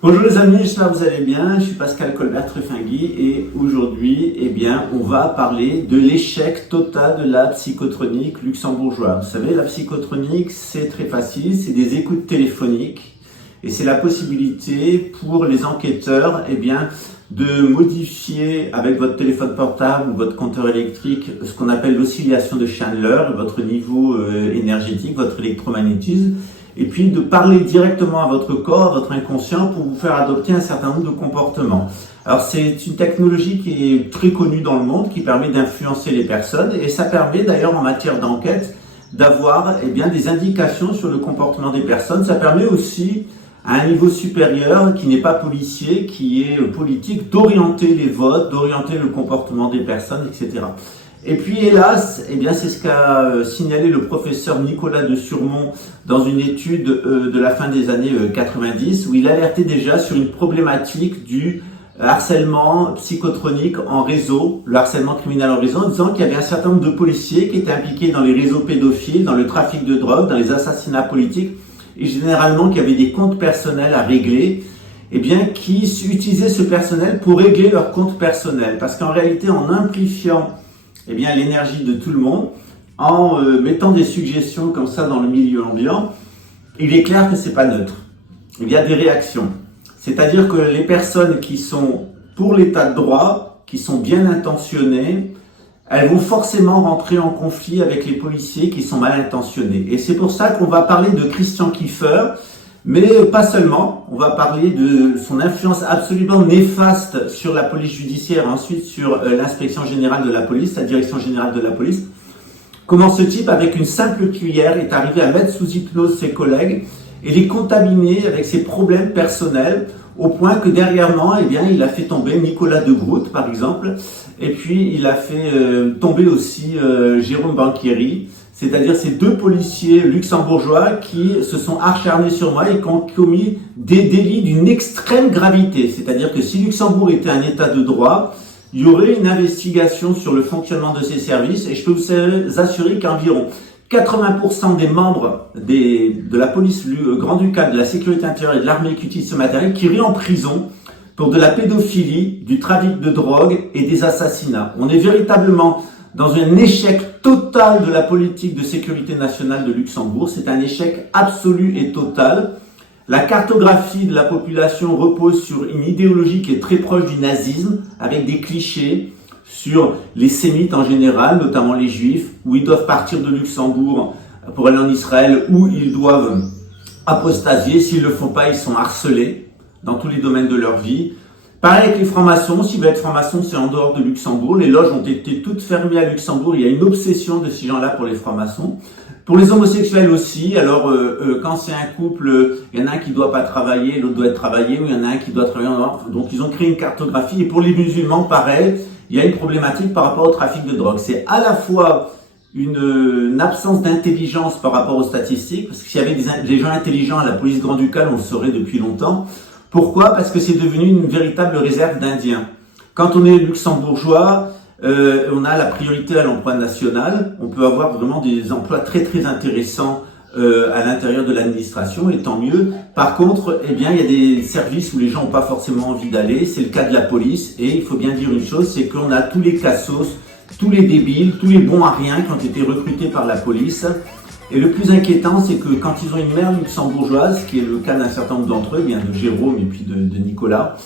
Bonjour les amis, j'espère que vous allez bien. Je suis Pascal Colbert-Truffingui et aujourd'hui, on va parler de l'échec total de la psychotronique luxembourgeoise. Vous savez, la psychotronique, c'est très facile, c'est des écoutes téléphoniques et c'est la possibilité pour les enquêteurs, de modifier avec votre téléphone portable ou votre compteur électrique ce qu'on appelle l'oscillation de Chandler, votre niveau énergétique, votre électromagnétisme. Et puis de parler directement à votre corps, à votre inconscient, pour vous faire adopter un certain nombre de comportements. Alors c'est une technologie qui est très connue dans le monde, qui permet d'influencer les personnes, et ça permet d'ailleurs en matière d'enquête d'avoir des indications sur le comportement des personnes. Ça permet aussi à un niveau supérieur, qui n'est pas policier, qui est politique, d'orienter les votes, d'orienter le comportement des personnes, etc. Et puis hélas, c'est ce qu'a signalé le professeur Nicolas de Surmont dans une étude de la fin des années 90, où il alertait déjà sur une problématique du harcèlement psychotronique en réseau, le harcèlement criminel en réseau, en disant qu'il y avait un certain nombre de policiers qui étaient impliqués dans les réseaux pédophiles, dans le trafic de drogue, dans les assassinats politiques, et généralement qu'il y avait des comptes personnels à régler, qui utilisaient ce personnel pour régler leurs comptes personnels. Parce qu'en réalité, en amplifiant l'énergie de tout le monde, en mettant des suggestions comme ça dans le milieu ambiant, il est clair que c'est pas neutre. Il y a des réactions. C'est-à-dire que les personnes qui sont pour l'état de droit, qui sont bien intentionnées, elles vont forcément rentrer en conflit avec les policiers qui sont mal intentionnés. Et c'est pour ça qu'on va parler de Christian Kiefer, mais pas seulement. On va parler de son influence absolument néfaste sur la police judiciaire, ensuite sur l'inspection générale de la police, la direction générale de la police. Comment ce type, avec une simple cuillère, est arrivé à mettre sous hypnose ses collègues et les contaminer avec ses problèmes personnels, au point que dernièrement, il a fait tomber Nicolas de Groot, par exemple, et puis il a fait tomber aussi Jérôme Banchieri, c'est-à-dire ces deux policiers luxembourgeois qui se sont acharnés sur moi et qui ont commis des délits d'une extrême gravité. C'est-à-dire que si Luxembourg était un état de droit, il y aurait une investigation sur le fonctionnement de ces services, et je peux vous assurer qu'environ 80% des membres de la police grand-ducale, de la sécurité intérieure et de l'armée qui utilisent ce matériel, qui iraient en prison pour de la pédophilie, du trafic de drogue et des assassinats. On est véritablement dans un échec total de la politique de sécurité nationale de Luxembourg. C'est un échec absolu et total. La cartographie de la population repose sur une idéologie qui est très proche du nazisme, avec des clichés sur les sémites en général, notamment les juifs, où ils doivent partir de Luxembourg pour aller en Israël, où ils doivent apostasier. S'ils ne le font pas, ils sont harcelés dans tous les domaines de leur vie. Pareil avec les francs-maçons. S'ils veulent être francs-maçons, c'est en dehors de Luxembourg. Les loges ont été toutes fermées à Luxembourg. Il y a une obsession de ces gens-là pour les francs-maçons. Pour les homosexuels aussi, alors quand c'est un couple, il y en a un qui doit pas travailler, l'autre doit être travaillé, ou il y en a un qui doit travailler donc ils ont créé une cartographie. Et pour les musulmans, pareil, il y a une problématique par rapport au trafic de drogue. C'est à la fois une absence d'intelligence par rapport aux statistiques, parce que s'il y avait des gens intelligents à la police grand-ducale, on le saurait depuis longtemps. Pourquoi ? Parce que c'est devenu une véritable réserve d'Indiens. Quand on est luxembourgeois, on a la priorité à l'emploi national. On peut avoir vraiment des emplois très très intéressants à l'intérieur de l'administration, et tant mieux. Par contre, il y a des services où les gens n'ont pas forcément envie d'aller. C'est le cas de la police, et il faut bien dire une chose, c'est qu'on a tous les cassos, tous les débiles, tous les bons à rien qui ont été recrutés par la police. Et le plus inquiétant, c'est que quand ils ont une mère luxembourgeoise, qui est le cas d'un certain nombre d'entre eux, de Jérôme et puis de Nicolas,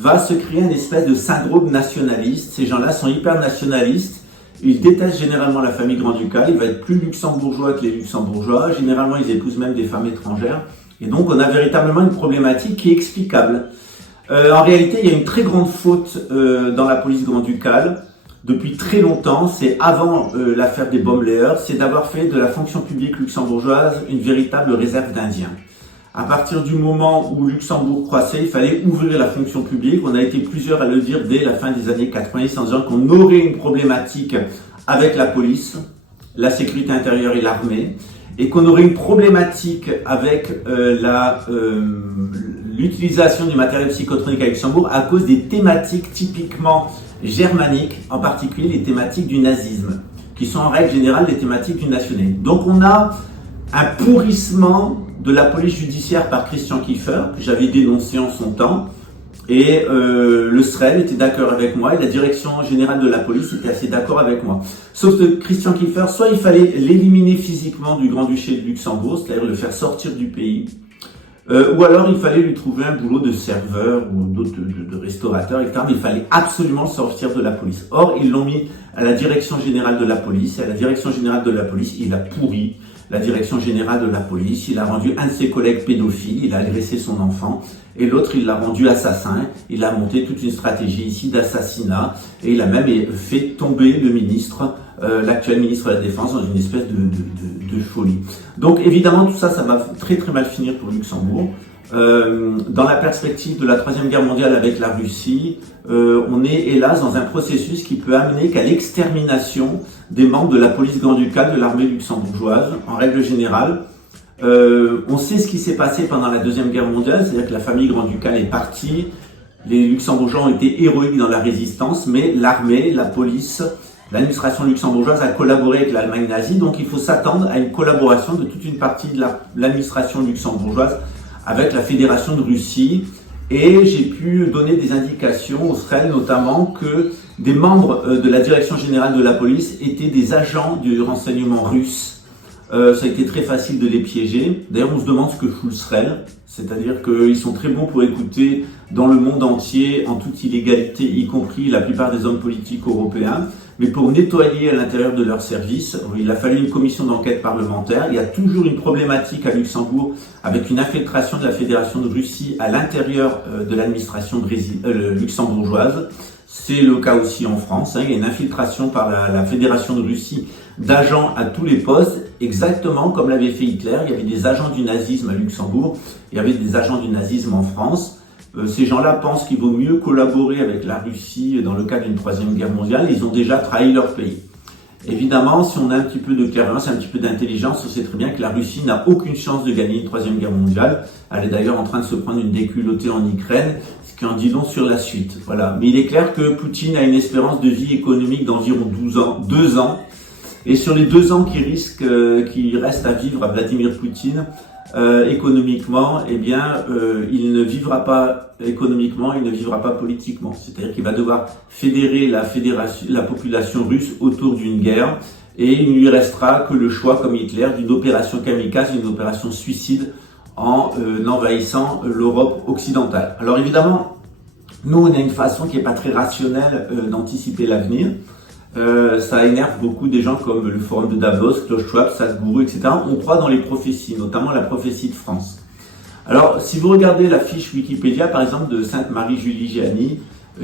va se créer une espèce de syndrome nationaliste. Ces gens-là sont hyper nationalistes. Ils détestent généralement la famille grand-ducale. Ils vont être plus luxembourgeois que les luxembourgeois. Généralement, ils épousent même des femmes étrangères. Et donc, on a véritablement une problématique qui est explicable. En réalité, il y a une très grande faute dans la police grand-ducale. Depuis très longtemps, c'est avant l'affaire des Baumler, c'est d'avoir fait de la fonction publique luxembourgeoise une véritable réserve d'Indiens. À partir du moment où Luxembourg croissait, il fallait ouvrir la fonction publique. On a été plusieurs à le dire dès la fin des années 90 en disant qu'on aurait une problématique avec la police, la sécurité intérieure et l'armée, et qu'on aurait une problématique avec l'utilisation du matériel psychotronique à Luxembourg à cause des thématiques typiquement germaniques, en particulier les thématiques du nazisme, qui sont en règle générale les thématiques du nationalisme. Donc on a un pourrissement de la police judiciaire par Christian Kiefer, que j'avais dénoncé en son temps. Et le SREL était d'accord avec moi et la direction générale de la police était assez d'accord avec moi. Sauf que Christian Kiefer, soit il fallait l'éliminer physiquement du Grand-Duché de Luxembourg, c'est-à-dire le faire sortir du pays, ou alors il fallait lui trouver un boulot de serveur ou de restaurateur, etc. Mais il fallait absolument sortir de la police. Or, ils l'ont mis à la direction générale de la police, et à la direction générale de la police, il a pourri la direction générale de la police, il a rendu un de ses collègues pédophile, il a agressé son enfant, et l'autre il l'a rendu assassin, il a monté toute une stratégie ici d'assassinat, et il a même fait tomber le ministre, l'actuel ministre de la Défense, dans une espèce de folie. Donc évidemment tout ça, ça va très très mal finir pour Luxembourg. Dans la perspective de la Troisième Guerre mondiale avec la Russie, on est hélas dans un processus qui peut amener qu'à l'extermination des membres de la police grand-ducale de l'armée luxembourgeoise, en règle générale. On sait ce qui s'est passé pendant la Deuxième Guerre mondiale, c'est-à-dire que la famille grand-ducale est partie, les Luxembourgeois ont été héroïques dans la résistance, mais l'armée, la police, l'administration luxembourgeoise a collaboré avec l'Allemagne nazie, donc il faut s'attendre à une collaboration de toute une partie de l'administration luxembourgeoise avec la Fédération de Russie, et j'ai pu donner des indications au SREL notamment que des membres de la direction générale de la police étaient des agents du renseignement russe. Ça a été très facile de les piéger. D'ailleurs, on se demande ce que fout le SREL, c'est-à-dire qu'ils sont très bons pour écouter dans le monde entier, en toute illégalité, y compris la plupart des hommes politiques européens. Mais pour nettoyer à l'intérieur de leur service, il a fallu une commission d'enquête parlementaire. Il y a toujours une problématique à Luxembourg avec une infiltration de la Fédération de Russie à l'intérieur de l'administration luxembourgeoise. C'est le cas aussi en France. Il y a une infiltration par la Fédération de Russie d'agents à tous les postes, exactement comme l'avait fait Hitler. Il y avait des agents du nazisme à Luxembourg, il y avait des agents du nazisme en France. Ces gens-là pensent qu'il vaut mieux collaborer avec la Russie dans le cadre d'une troisième guerre mondiale. Ils ont déjà trahi leur pays. Évidemment, si on a un petit peu de clairvoyance, un petit peu d'intelligence, on sait très bien que la Russie n'a aucune chance de gagner une troisième guerre mondiale. Elle est d'ailleurs en train de se prendre une déculottée en Ukraine, ce qui en dit long sur la suite. Voilà. Mais il est clair que Poutine a une espérance de vie économique d'environ 2 ans. Et sur les 2 ans qui restent à vivre à Vladimir Poutine, économiquement, eh bien, il ne vivra pas économiquement, il ne vivra pas politiquement. C'est-à-dire qu'il va devoir fédérer la population russe autour d'une guerre, et il ne lui restera que le choix, comme Hitler, d'une opération kamikaze, d'une opération suicide en envahissant l'Europe occidentale. Alors évidemment, nous, on a une façon qui n'est pas très rationnelle d'anticiper l'avenir. Ça énerve beaucoup des gens comme le Forum de Davos, Klaus Schwab, Sadhguru, etc. On croit dans les prophéties, notamment la prophétie de France. Alors, si vous regardez la fiche Wikipédia, par exemple, de Sainte Marie-Julie Gianni,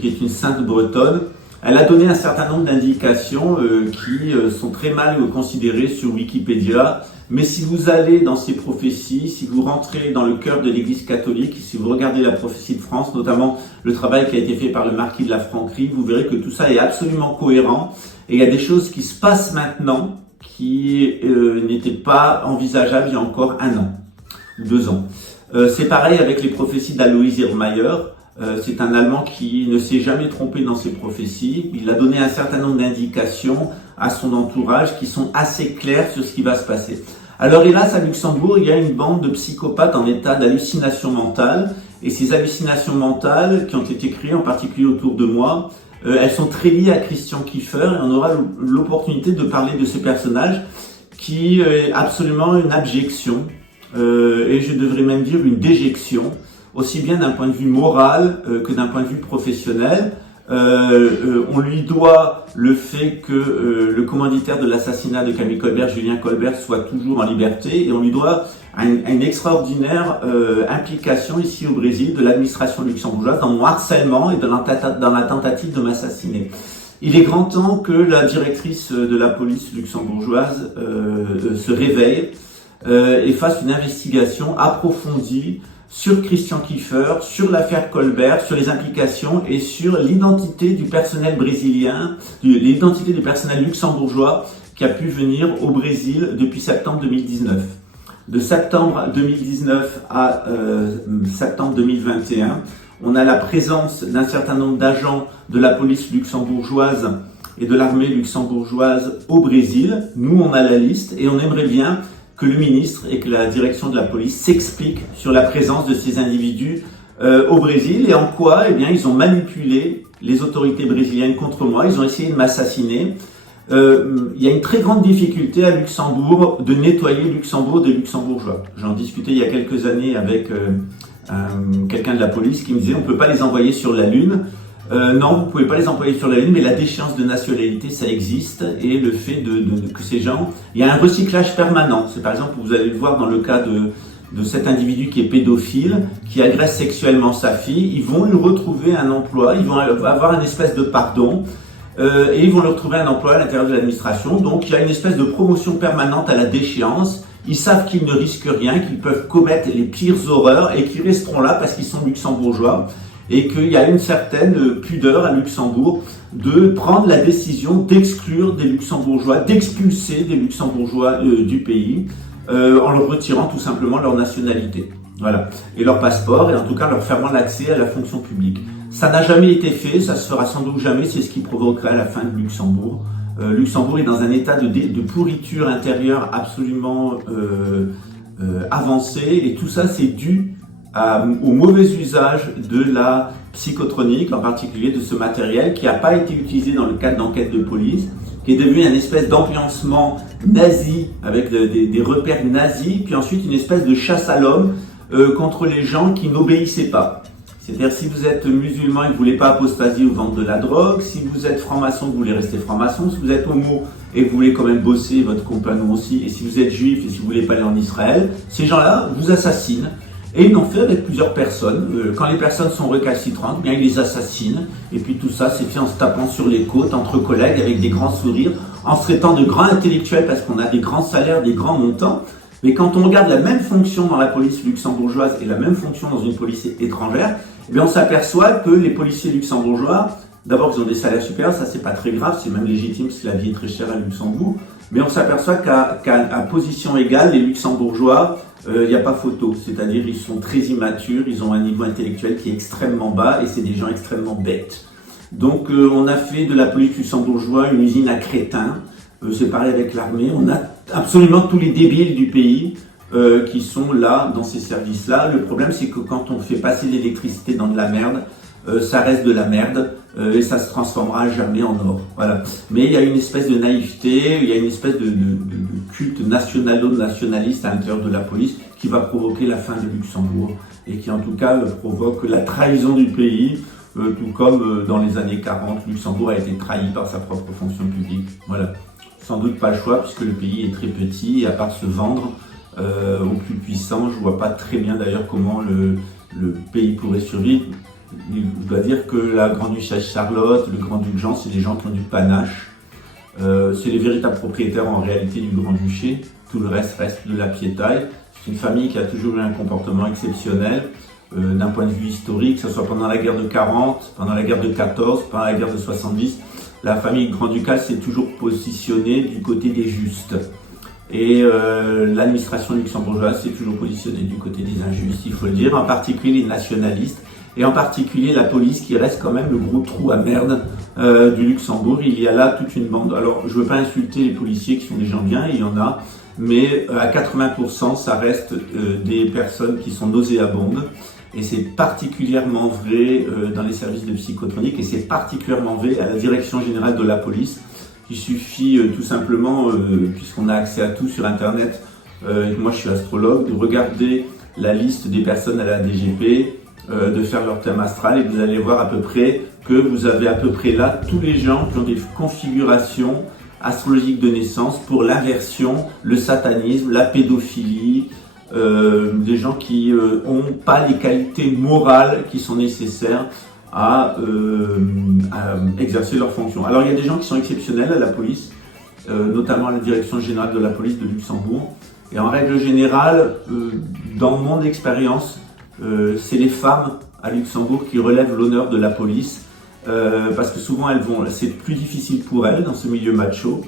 qui est une sainte bretonne, elle a donné un certain nombre d'indications qui sont très mal considérées sur Wikipédia. Mais si vous allez dans ces prophéties, si vous rentrez dans le cœur de l'Église catholique, si vous regardez la prophétie de France, notamment le travail qui a été fait par le marquis de la Franquerie, vous verrez que tout ça est absolument cohérent. Et il y a des choses qui se passent maintenant qui n'étaient pas envisageables il y a encore 1 an ou 2 ans. C'est pareil avec les prophéties d'Alois Irrmayer. C'est un Allemand qui ne s'est jamais trompé dans ses prophéties. Il a donné un certain nombre d'indications à son entourage qui sont assez claires sur ce qui va se passer. Alors hélas, à Luxembourg, il y a une bande de psychopathes en état d'hallucination mentale. Et ces hallucinations mentales qui ont été créées en particulier autour de moi, elles sont très liées à Christian Kiefer. Et on aura l'opportunité de parler de ce personnage qui est absolument une abjection. Et je devrais même dire une déjection, aussi bien d'un point de vue moral que d'un point de vue professionnel. On lui doit le fait que le commanditaire de l'assassinat de Camille Colbert, Julien Colbert, soit toujours en liberté, et on lui doit une extraordinaire implication ici au Brésil de l'administration luxembourgeoise dans mon harcèlement et dans la tentative de m'assassiner. Il est grand temps que la directrice de la police luxembourgeoise se réveille et fasse une investigation approfondie sur Christian Kiefer, sur l'affaire Colbert, sur les implications et sur l'identité du personnel brésilien, l'identité du personnel luxembourgeois qui a pu venir au Brésil depuis septembre 2019. De septembre 2019 à septembre 2021, on a la présence d'un certain nombre d'agents de la police luxembourgeoise et de l'armée luxembourgeoise au Brésil. Nous, on a la liste et on aimerait bien que le ministre et que la direction de la police s'expliquent sur la présence de ces individus au Brésil et en quoi, eh bien, ils ont manipulé les autorités brésiliennes contre moi, ils ont essayé de m'assassiner. Il y a une très grande difficulté à Luxembourg de nettoyer Luxembourg des luxembourgeois. J'en discutais il y a quelques années avec quelqu'un de la police qui me disait on ne peut pas les envoyer sur la Lune. Non, vous ne pouvez pas les envoyer sur la Lune, mais la déchéance de nationalité, ça existe. Et le fait que ces gens... Il y a un recyclage permanent. C'est par exemple, vous allez le voir dans le cas de cet individu qui est pédophile, qui agresse sexuellement sa fille. Ils vont lui retrouver un emploi, ils vont avoir une espèce de pardon. Et ils vont leur trouver un emploi à l'intérieur de l'administration. Donc il y a une espèce de promotion permanente à la déchéance. Ils savent qu'ils ne risquent rien, qu'ils peuvent commettre les pires horreurs et qu'ils resteront là parce qu'ils sont luxembourgeois et qu'il y a une certaine pudeur à Luxembourg de prendre la décision d'exclure des luxembourgeois, d'expulser des luxembourgeois du pays en leur retirant tout simplement leur nationalité. Voilà. Et leur passeport et en tout cas leur fermant l'accès à la fonction publique. Ça n'a jamais été fait, ça se fera sans doute jamais, c'est ce qui provoquera la fin de Luxembourg. Luxembourg est dans un état de pourriture intérieure absolument avancé et tout ça c'est dû au mauvais usage de la psychotronique, en particulier de ce matériel qui n'a pas été utilisé dans le cadre d'enquête de police, qui est devenu une espèce d'ambiancement nazi avec des repères nazis, puis ensuite une espèce de chasse à l'homme contre les gens qui n'obéissaient pas. C'est-à-dire si vous êtes musulman et que vous ne voulez pas apostasier ou vendre de la drogue, si vous êtes franc-maçon, vous voulez rester franc-maçon, si vous êtes homo et que vous voulez quand même bosser, votre compagnon aussi, et si vous êtes juif et si vous ne voulez pas aller en Israël, ces gens-là vous assassinent. Et ils l'ont fait avec plusieurs personnes. Quand les personnes sont récalcitrantes, bien ils les assassinent. Et puis tout ça, c'est fait en se tapant sur les côtes, entre collègues, avec des grands sourires, en se traitant de grands intellectuels parce qu'on a des grands salaires, des grands montants. Mais quand on regarde la même fonction dans la police luxembourgeoise et la même fonction dans une police étrangère, eh bien on s'aperçoit que les policiers luxembourgeois, d'abord ils ont des salaires supérieurs, ça c'est pas très grave, c'est même légitime parce que la vie est très chère à Luxembourg, mais on s'aperçoit qu'à position égale, les luxembourgeois, il n'y a pas photo, c'est-à-dire ils sont très immatures, ils ont un niveau intellectuel qui est extrêmement bas et c'est des gens extrêmement bêtes. Donc on a fait de la police luxembourgeoise une usine à crétins, c'est pareil avec l'armée, on a absolument tous les débiles du pays qui sont là dans ces services-là. Le problème c'est que quand on fait passer l'électricité dans de la merde, ça reste de la merde et ça se transformera jamais en or. Voilà. Mais il y a une espèce de naïveté, il y a une espèce de culte nationaliste à l'intérieur de la police qui va provoquer la fin de Luxembourg et qui en tout cas provoque la trahison du pays, tout comme dans les années 40, Luxembourg a été trahi par sa propre fonction publique. Voilà. Sans doute pas le choix puisque le pays est très petit et à part se vendre aux plus puissants, je vois pas très bien d'ailleurs comment le pays pourrait survivre. Je dois dire que la Grande-Duchesse Charlotte, le Grand-Duc Jean, c'est des gens qui ont du panache. C'est les véritables propriétaires en réalité du Grand-Duché. Tout le reste reste de la piétaille. C'est une famille qui a toujours eu un comportement exceptionnel d'un point de vue historique, que ce soit pendant la guerre de 40, pendant la guerre de 14, pendant la guerre de 70. La famille grand-ducale s'est toujours positionnée du côté des justes. Et l'administration luxembourgeoise s'est toujours positionnée du côté des injustes, il faut le dire, en particulier les nationalistes. Et en particulier la police qui reste quand même le gros trou à merde du Luxembourg. Il y a là toute une bande. Alors je ne veux pas insulter les policiers qui sont des gens bien, il y en a, mais à 80% ça reste des personnes qui sont nauséabondes. Et c'est particulièrement vrai dans les services de psychotronique et c'est particulièrement vrai à la direction générale de la police. Il suffit tout simplement, puisqu'on a accès à tout sur internet, moi je suis astrologue, de regarder la liste des personnes à la DGP, de faire leur thème astral et vous allez voir à peu près que vous avez à peu près là tous les gens qui ont des configurations astrologiques de naissance pour l'inversion, le satanisme, la pédophilie, des gens qui n'ont pas les qualités morales qui sont nécessaires à exercer leur fonction. Alors il y a des gens qui sont exceptionnels à la police, notamment à la direction générale de la police de Luxembourg. Et en règle générale, dans mon expérience, c'est les femmes à Luxembourg qui relèvent l'honneur de la police parce que souvent c'est plus difficile pour elles dans ce milieu macho.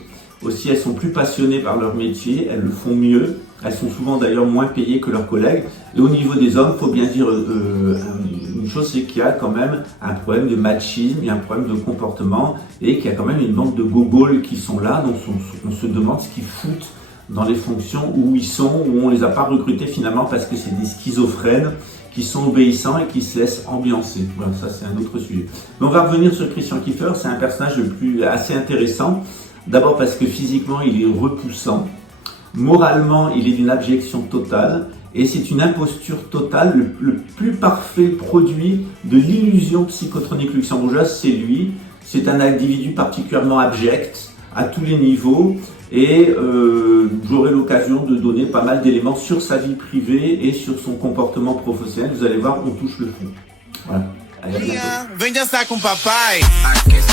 Aussi, elles sont plus passionnées par leur métier, elles le font mieux. Elles sont souvent d'ailleurs moins payées que leurs collègues. Et au niveau des hommes, il faut bien dire une chose, c'est qu'il y a quand même un problème de machisme, il y a un problème de comportement et qu'il y a quand même une bande de gogoles qui sont là. Donc on se demande ce qu'ils foutent dans les fonctions où ils sont, où on les a pas recrutés finalement parce que c'est des schizophrènes qui sont obéissants et qui se laissent ambiancer. Voilà, ça c'est un autre sujet. Mais on va revenir sur Christian Kiefer, c'est un personnage assez intéressant. D'abord parce que physiquement il est repoussant, moralement il est d'une abjection totale, et c'est une imposture totale. Le plus parfait produit de l'illusion psychotronique luxembourgeoise, c'est lui. C'est un individu particulièrement abject à tous les niveaux, et j'aurai l'occasion de donner pas mal d'éléments sur sa vie privée et sur son comportement professionnel. Vous allez voir, on touche le fond. Voilà. Allez, à bientôt.